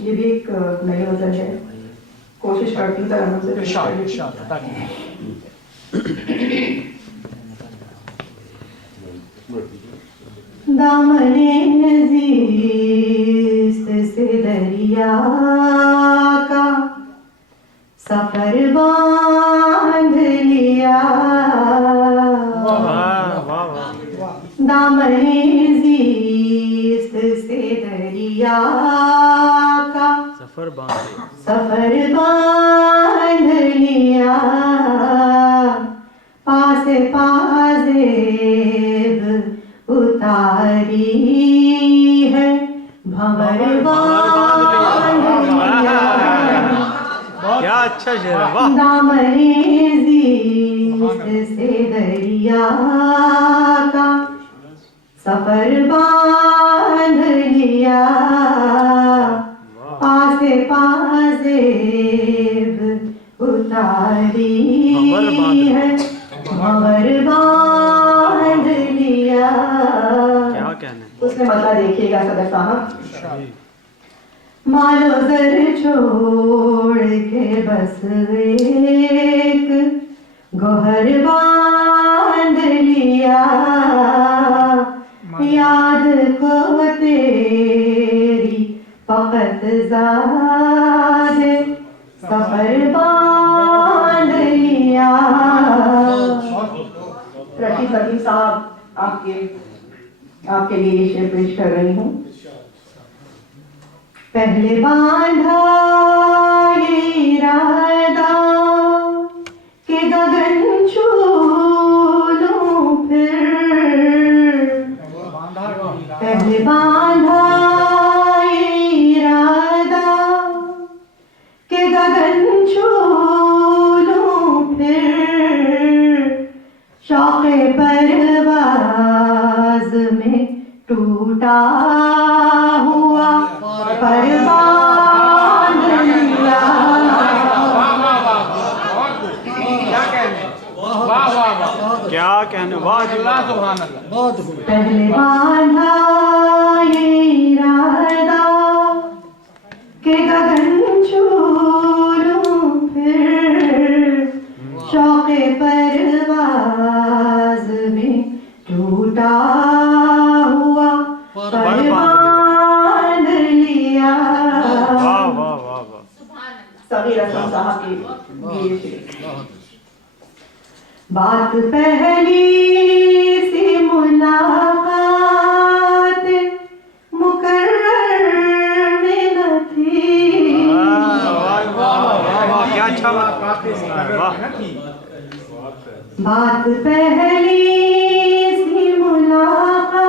یہ بھی ایک نئی نظر ہے، کوشش کرتی ہوں ترنم سے دامنے زیست سے دریا کا سفر باندھ لیا، دامنے زیست سے دریا کا سفر باندھ لیا، پاس پازیب اتاری ہے بھنور باندھ لیا، کیا اچھا شعر ہے، واہ! دامنے زیست سے دریا کا سفر باندھ لیا، پاس پازیب اتاری ہے بھنور باندھ لیا۔ کیا کہنا ہے، اس میں مطلب دیکھیے گا صدر صاحب، مال و زر چھوڑ کے بس ایک گوہر باندھ لیا، یاد کو تیری فقط زاد سفر باندھ لیا۔ رشید لطیف صاحب آپ کے لیے یہ شعر پیش کر رہی ہوں۔ پہلے باندھا یہ ارادہ کہ گگن چھو لوں پھر، پہلے باندھا یہ ارادہ کہ گگن چھو لوں پھر، شوق پرواز میں ٹوٹا ہوا پر باندھ لیا، کیا کہنا، واہ اللہ سبحان اللہ۔ پہلے باندھا یہ ارادہ کہ گگن چھو لوں پھر، شوق پرواز میں ٹوٹا ہوا پر باندھ لیا۔ واہ واہ واہ واہ، صغیر اسلم صاحب کی یہ شعر۔ بات پہلی سی ملاقات مقرر میں نہ تھی، کیا اچھا، واہ، بات پہلی سی ملاقات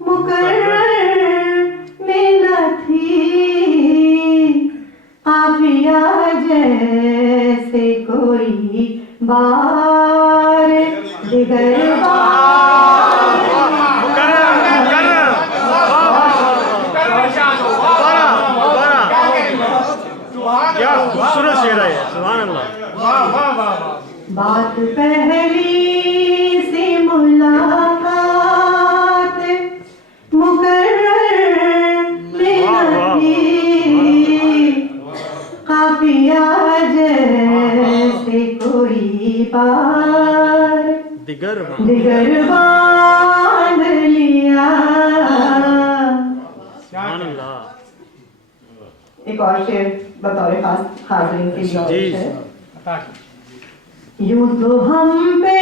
مقرر میں نہ تھی، قافیہ جیسے کوئی بار دیگر بار، کیا خوبصورت شعر ہے، سبحان اللہ۔ بات پہلی سی ملاقات مقرر میں نہ تھی، قافیہ جیسے کوئی بار دیگر باندھ لیا۔ سبحان اللہ۔ ایک اور شعر بطور خاص حاضرین کے لیے جی ہے۔ یوں تو ہم پہ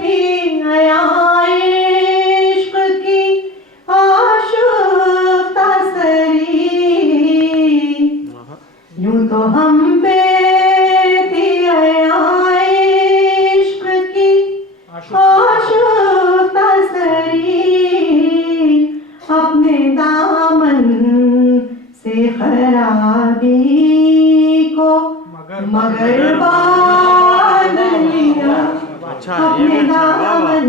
تھی عشق کی آشفتہ سری، یوں تو ہم پہ تھی عشق کی آشفتہ سری، اپنے دامن سے خرابی کو مگر باندھ لیا، اپنے دامن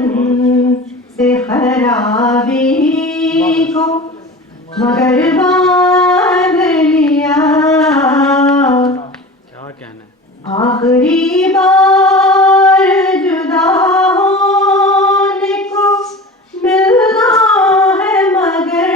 سے خرابی کو مگر باندھ لیا۔ کیا کہنا ہے، آخری بار جدا ہونے کو ملنا ہے مگر